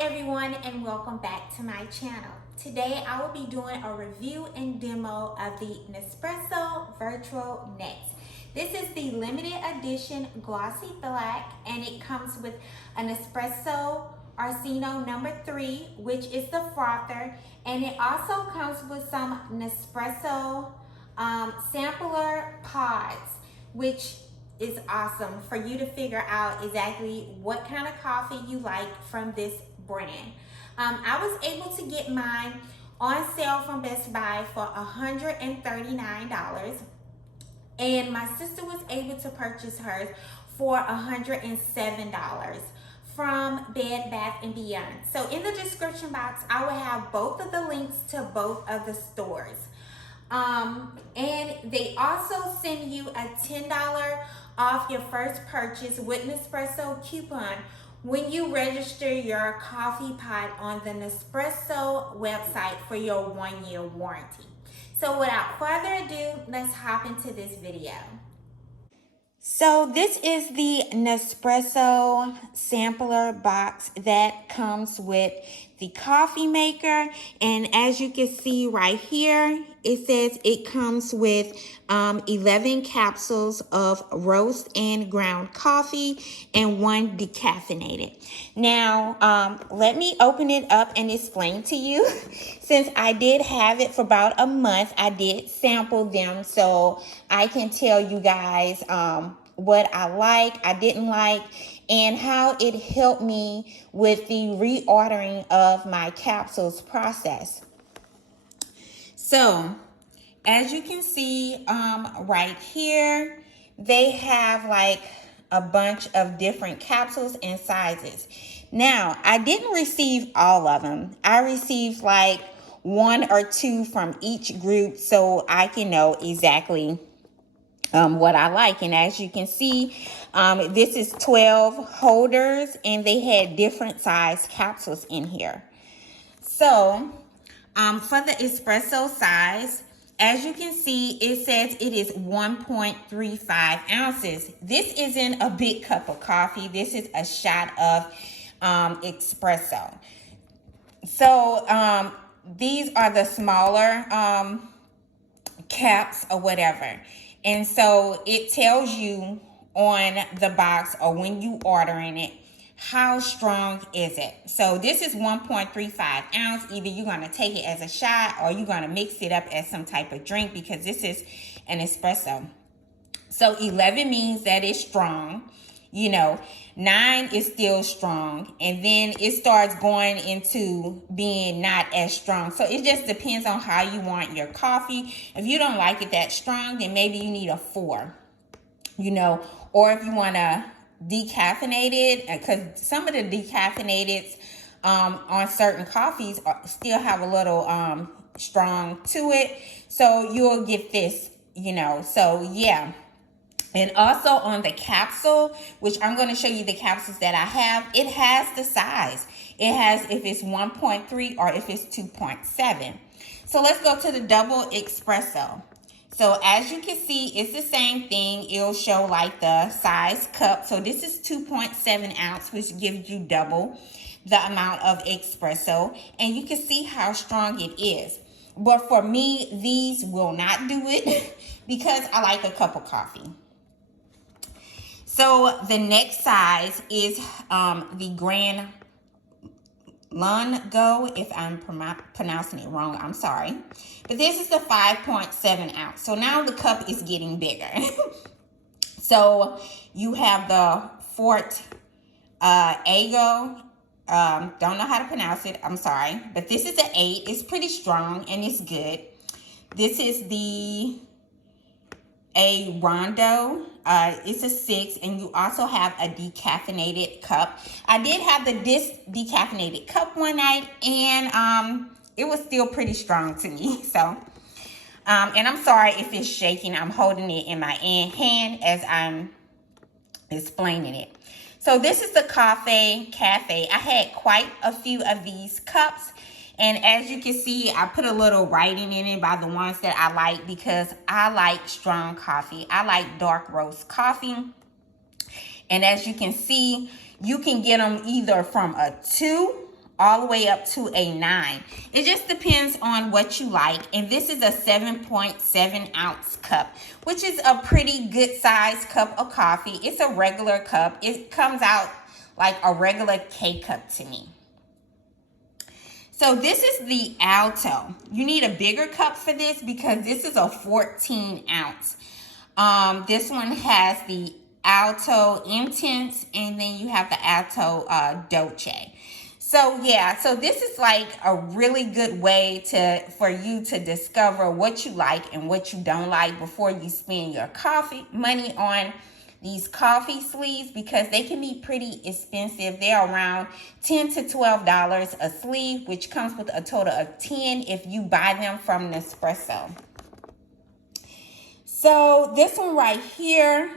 everyone, and welcome back to my channel. Today I will be doing a review and demo of the Nespresso Vertuo Next. This is the limited edition glossy black, and it comes with an Nespresso Arsino number 3, which is the frother, and it also comes with some Nespresso sampler pods, which is awesome for you to figure out exactly what kind of coffee you like from this brand. I was able to get mine on sale from Best Buy for $139, and my sister was able to purchase hers for $107 from Bed Bath & Beyond. So in the description box, I will have both of the links to both of the stores. And they also send you a $10 off your first purchase with Nespresso coupon when you register your coffee pot on the Nespresso website for your 1-year warranty. So without further ado, let's hop into this video. So this is the Nespresso Sampler Box that comes with the coffee maker, and as you can see right here, it says it comes with 11 capsules of roast and ground coffee and 1 decaffeinated. Now, let me open it up and explain to you. Since I did have it for about a month, I did sample them, so I can tell you guys what I like, I didn't like, and how it helped me with the reordering of my capsules process. So, as you can see right here, they have like a bunch of different capsules and sizes. Now, I didn't receive all of them. I received like 1 or 2 from each group so I can know exactly what I like. And as you can see, this is 12 holders, and they had different size capsules in here. So for the espresso size, as you can see, it says it is 1.35 ounces. This isn't a big cup of coffee. This is a shot of espresso. So these are the smaller caps or whatever. And so it tells you on the box or when you ordering it, how strong is it? So this is 1.35 ounce. Either you're going to take it as a shot or you're going to mix it up as some type of drink, because this is an espresso. So 11 means that it's strong. You know, 9 is still strong, and then it starts going into being not as strong. So it just depends on how you want your coffee. If you don't like it that strong, then maybe you need a 4, you know, or if you want to decaffeinate it, because some of the decaffeinateds on certain coffees still have a little strong to it. So you'll get this, you know, so yeah. And also on the capsule, which I'm going to show you the capsules that I have, it has the size. It has if it's 1.3 or if it's 2.7. So let's go to the double espresso. So as you can see, it's the same thing. It'll show like the size cup. So this is 2.7 ounce, which gives you double the amount of espresso. And you can see how strong it is. But for me, these will not do it because I like a cup of coffee. So the next size is the Grand Lungo. If I'm pronouncing it wrong, I'm sorry. But this is the 5.7 ounce. So now the cup is getting bigger. So you have the Fort Ago. Don't know how to pronounce it. I'm sorry. But this is an 8. It's pretty strong and it's good. This is the a Rondo. It's a 6, and you also have a decaffeinated cup. I did have this decaffeinated cup one night, and it was still pretty strong to me. So, and I'm sorry if it's shaking. I'm holding it in my hand as I'm explaining it. So this is the cafe. I had quite a few of these cups. And as you can see, I put a little writing in it by the ones that I like, because I like strong coffee. I like dark roast coffee. And as you can see, you can get them either from a 2 all the way up to a 9. It just depends on what you like. And this is a 7.7 ounce cup, which is a pretty good size cup of coffee. It's a regular cup. It comes out like a regular K cup to me. So this is the Alto. You need a bigger cup for this because this is a 14 ounce. This one has the Alto Intense, and then you have the Alto Dolce. So yeah, so this is like a really good way for you to discover what you like and what you don't like before you spend your coffee money on these coffee sleeves, because they can be pretty expensive. They're around $10 to $12 a sleeve, which comes with a total of 10 if you buy them from Nespresso. So this one right here,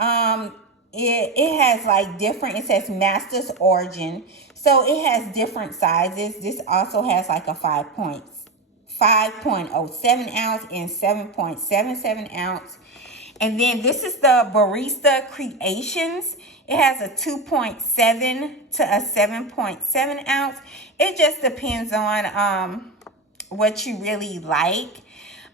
it has like different, it says Master's Origin. So it has different sizes. This also has like a 5.07 ounce and 7.77 ounce. And then this is the Barista Creations. It has a 2.7 to a 7.7 ounce. It just depends on what you really like.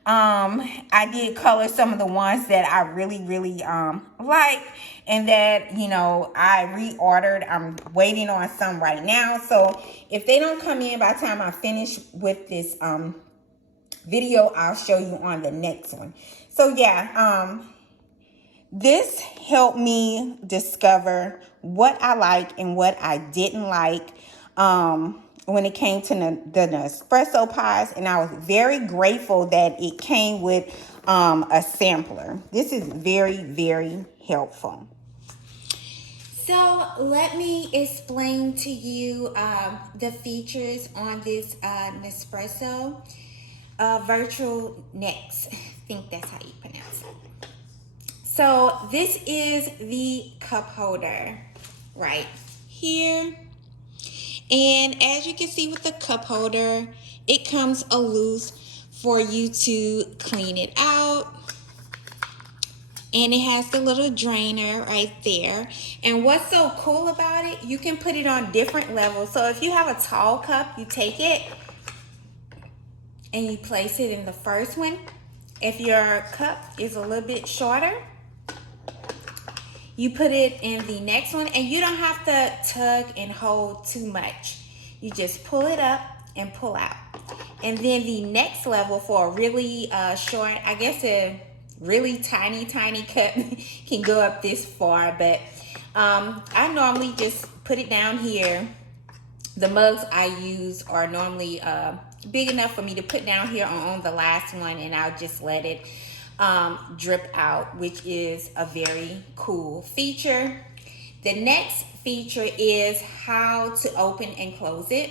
I did color some of the ones that I really like, and that, you know, I reordered. I'm waiting on some right now. So if they don't come in by the time I finish with this video, I'll show you on the next one. So yeah, this helped me discover what I like and what I didn't like when it came to the Nespresso pods, and I was very grateful that it came with a sampler. This is very helpful. So let me explain to you the features on this Nespresso Vertuo Next. I think that's how you pronounce it. So this is the cup holder right here. And as you can see with the cup holder, it comes a loose for you to clean it out. And it has the little drainer right there. And what's so cool about it, you can put it on different levels. So if you have a tall cup, you take it and you place it in the first one. If your cup is a little bit shorter, you put it in the next one, and you don't have to tug and hold too much. You just pull it up and pull out. And then the next level for a really short, I guess a really tiny cup can go up this far, but I normally just put it down here. The mugs I use are normally big enough for me to put down here on the last one, and I'll just let it drip out, which is a very cool feature. The next feature is how to open and close it.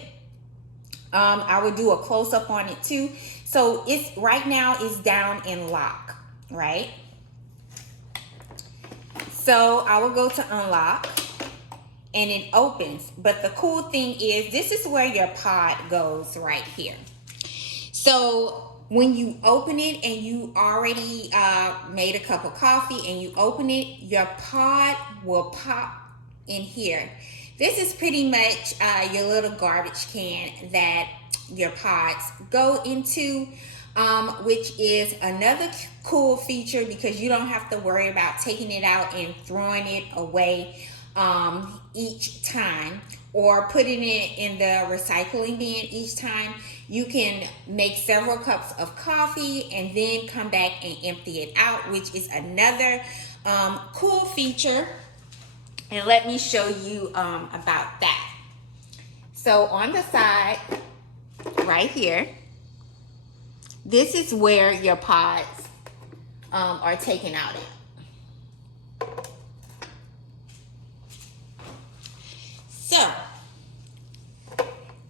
I will do a close-up on it too. So it's right now is down in lock, right? So I will go to unlock and it opens. But the cool thing is this is where your pod goes right here. So when you open it and you already made a cup of coffee and you open it, your pod will pop in here. This is pretty much your little garbage can that your pods go into, which is another cool feature because you don't have to worry about taking it out and throwing it away each time, or putting it in the recycling bin each time. You can make several cups of coffee and then come back and empty it out, which is another cool feature. And let me show you about that. So on the side, right here, this is where your pods are taken out at. So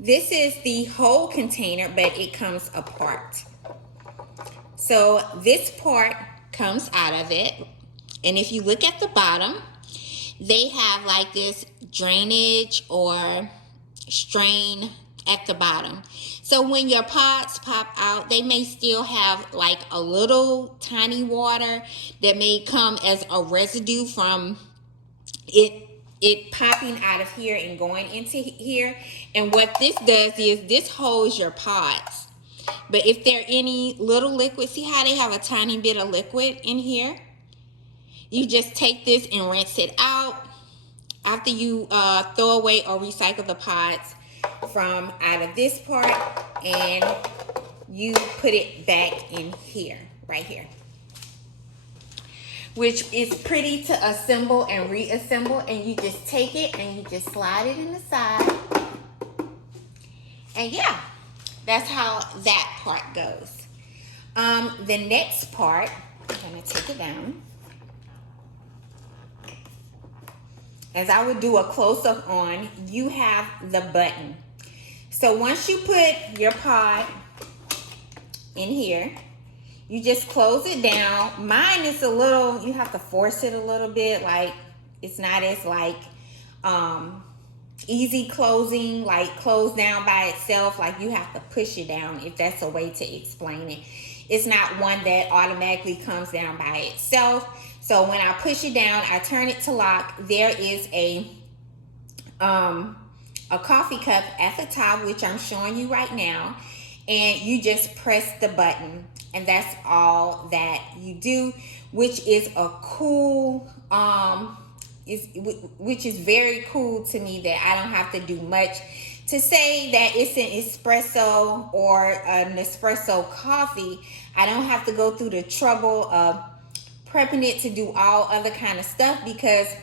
this is the whole container, but it comes apart. So this part comes out of it. And if you look at the bottom, they have like this drainage or strain at the bottom. So when your pods pop out, they may still have like a little tiny water that may come as a residue from it it popping out of here and going into here. And what this does is this holds your pods. But if there are any little liquid, see how they have a tiny bit of liquid in here? You just take this and rinse it out after you throw away or recycle the pods from out of this part, and you put it back in here, right here, which is pretty to assemble and reassemble. And you just take it and you just slide it in the side, and yeah, that's how that part goes. The next part, I'm gonna take it down, as I would do a close-up on. You have the button. So once you put your pod in here, you just close it down. Mine is a little, you have to force it a little bit, like it's not as like easy closing, like close down by itself. Like you have to push it down, if that's a way to explain it. It's not one that automatically comes down by itself. So when I push it down, I turn it to lock. There is a coffee cup at the top, which I'm showing you right now, and you just press the button, and that's all that you do, which is a cool which is very cool to me, that I don't have to do much to say that it's an espresso or a Nespresso coffee. I don't have to go through the trouble of prepping it to do all other kind of stuff, because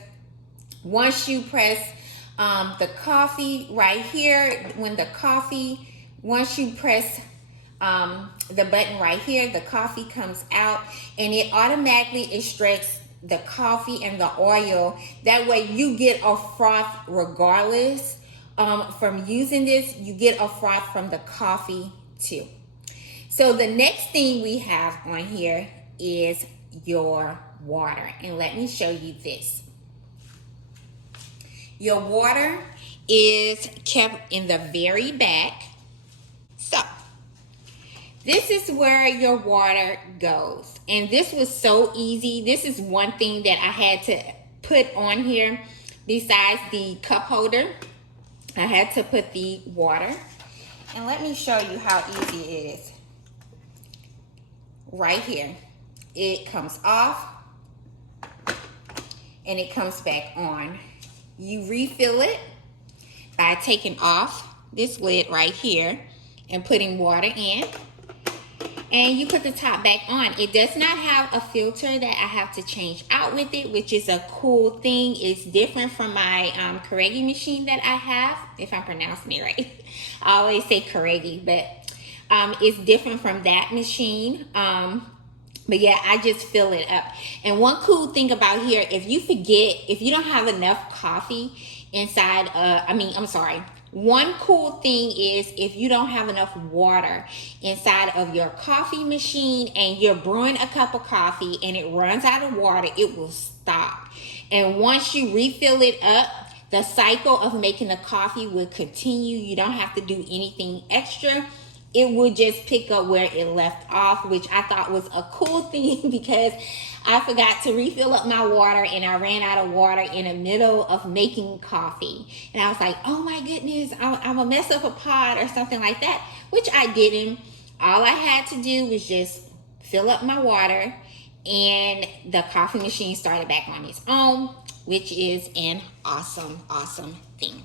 once you press the coffee right here, once you press the button right here, the coffee comes out and it automatically extracts the coffee and the oil. That way you get a froth regardless. From using this, you get a froth from the coffee too. So the next thing we have on here is your water, and let me show you this. Your water is kept in the very back. So this is where your water goes, and this was so easy. This is one thing that I had to put on here besides the cup holder. I had to put the water, and let me show you how easy it is. Right here, it comes off and it comes back on. You refill it by taking off this lid right here and putting water in, and you put the top back on. It does not have a filter that I have to change out with it, which is a cool thing. It's different from my Keurig machine that I have, if I'm pronouncing it right. I always say Keurig, but it's different from that machine. But yeah, I just fill it up. And one cool thing about here, if you don't have enough coffee inside, one cool thing is if you don't have enough water inside of your coffee machine and you're brewing a cup of coffee and it runs out of water, it will stop. And once you refill it up, the cycle of making the coffee will continue. You don't have to do anything extra. It would just pick up where it left off, which I thought was a cool thing, because I forgot to refill up my water and I ran out of water in the middle of making coffee. And I was like, oh my goodness, I'm gonna mess up a pot or something like that, which I didn't. All I had to do was just fill up my water, and the coffee machine started back on its own, which is an awesome, awesome thing.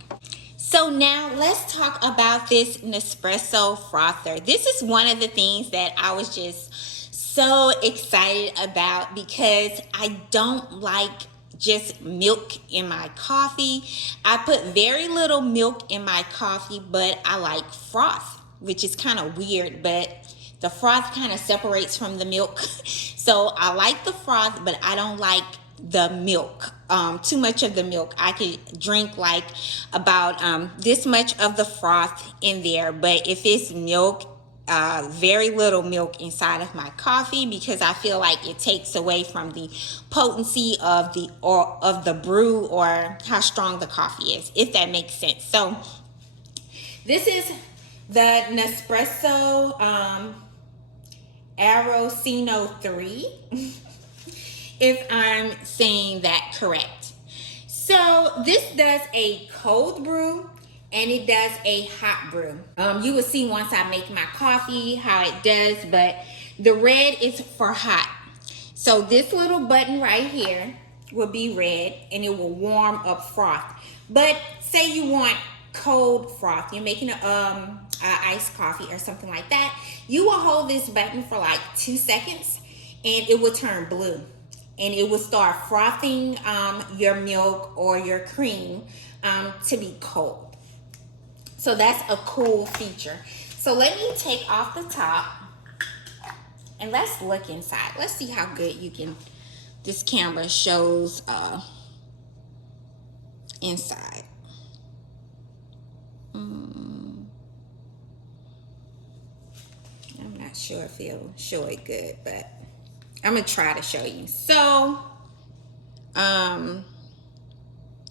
So now let's talk about this Nespresso frother. This is one of the things that I was just so excited about, because I don't like just milk in my coffee. I put very little milk in my coffee, but I like froth, which is kind of weird, but the froth kind of separates from the milk. So I like the froth, but I don't like the milk, too much of the milk. I could drink like about this much of the froth in there, but if it's milk, very little milk inside of my coffee, because I feel like it takes away from the potency of the brew, or how strong the coffee is, if that makes sense. So this is the Nespresso Arrocino 3. If I'm saying that correct. So this does a cold brew and it does a hot brew. You will see once I make my coffee how it does, but the red is for hot. So this little button right here will be red and it will warm up froth. But say you want cold froth, you're making a iced coffee or something like that, you will hold this button for like 2 seconds and it will turn blue and it will start frothing your milk or your cream to be cold. So that's a cool feature. So let me take off the top and let's look inside. Let's see how good you can, this camera shows inside. I'm not sure if it'll show it good, but I'm gonna try to show you. So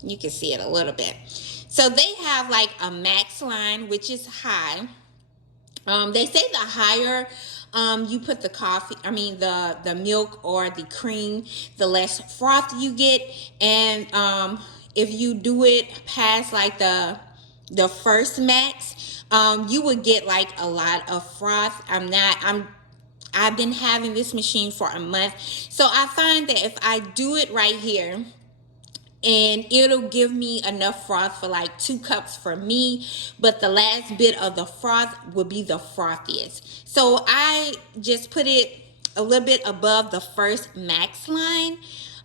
you can see it a little bit. So they have like a max line, which is high. They say the higher you put the coffee, the milk or the cream, the less froth you get. And if you do it past like the first max, you would get like a lot of froth. I've been having this machine for a month, so I find that if I do it right here, and it'll give me enough froth for like 2 cups for me, but the last bit of the froth will be the frothiest. So I just put it a little bit above the first max line,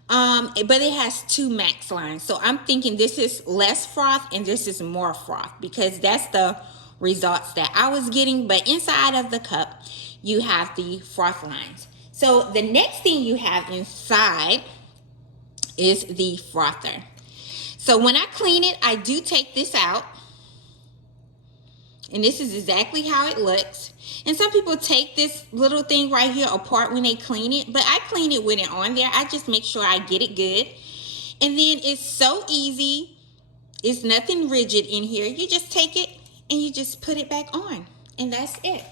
but it has 2 max lines. So I'm thinking this is less froth and this is more froth, because that's the results that I was getting. But inside of the cup you have the froth lines. So the next thing you have inside is the frother. So when I clean it, I do take this out, and this is exactly how it looks. And some people take this little thing right here apart when they clean it, but I clean it with it on there. I just make sure I get it good. And then it's so easy. It's nothing rigid in here. You just take it and you just put it back on, and that's it.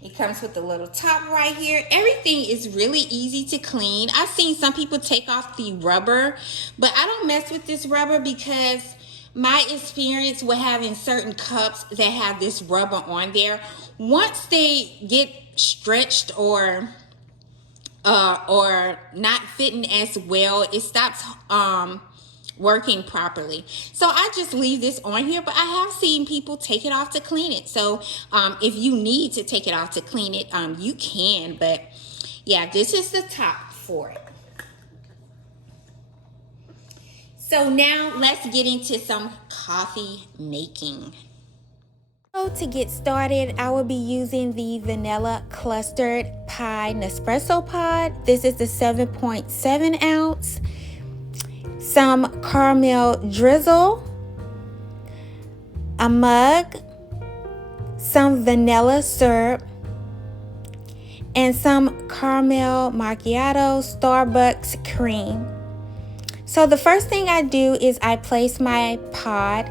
It comes with a little top right here. Everything is really easy to clean. I've seen some people take off the rubber, but I don't mess with this rubber because my experience with having certain cups that have this rubber on there, once they get stretched or not fitting as well, it stops working properly. So I just leave this on here, but I have seen people take it off to clean it. So if you need to take it off to clean it, you can. But yeah, this is the top for it. So now let's get into some coffee making. So to get started, I will be using the vanilla clustered pie Nespresso pod. This is the 7.7 ounce. Some caramel drizzle, a mug, some vanilla syrup, and some caramel macchiato Starbucks cream. So the first thing I do is I place my pod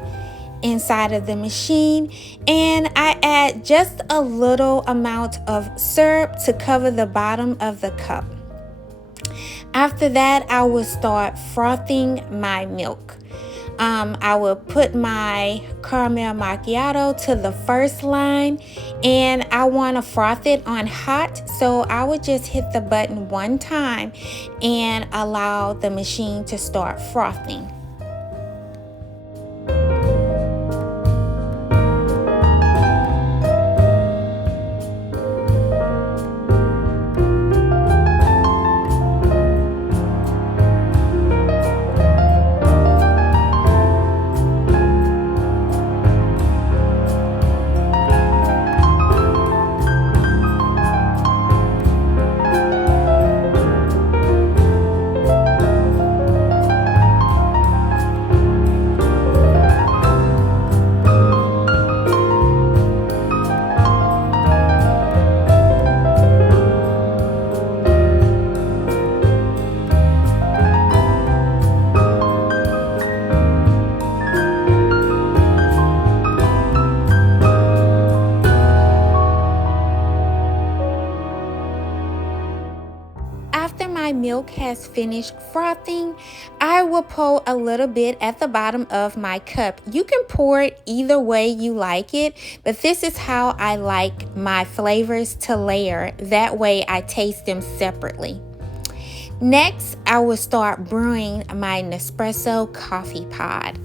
inside of the machine, and I add just a little amount of syrup to cover the bottom of the cup. After that, I will start frothing my milk. I will put my caramel macchiato to the first line, and I want to froth it on hot, so I would just hit the button one time and allow the machine to start frothing. milk has finished frothing, I will pour a little bit at the bottom of my cup. You can pour it either way you like it, but this is how I like my flavors to layer. That way I taste them separately. Next, I will start brewing my Nespresso coffee pod.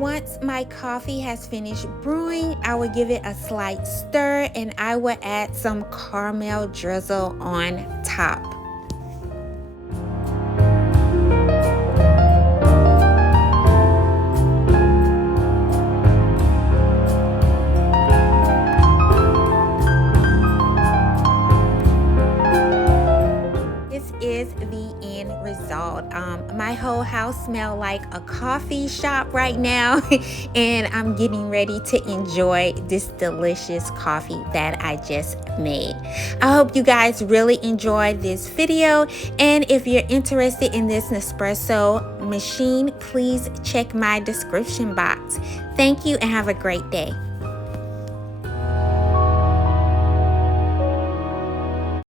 Once my coffee has finished brewing, I will give it a slight stir and I will add some caramel drizzle on top. Is the end result. My whole house smells like a coffee shop right now and I'm getting ready to enjoy this delicious coffee that I just made. I hope you guys really enjoyed this video, and if you're interested in this Nespresso machine, please check my description box. Thank you and have a great day.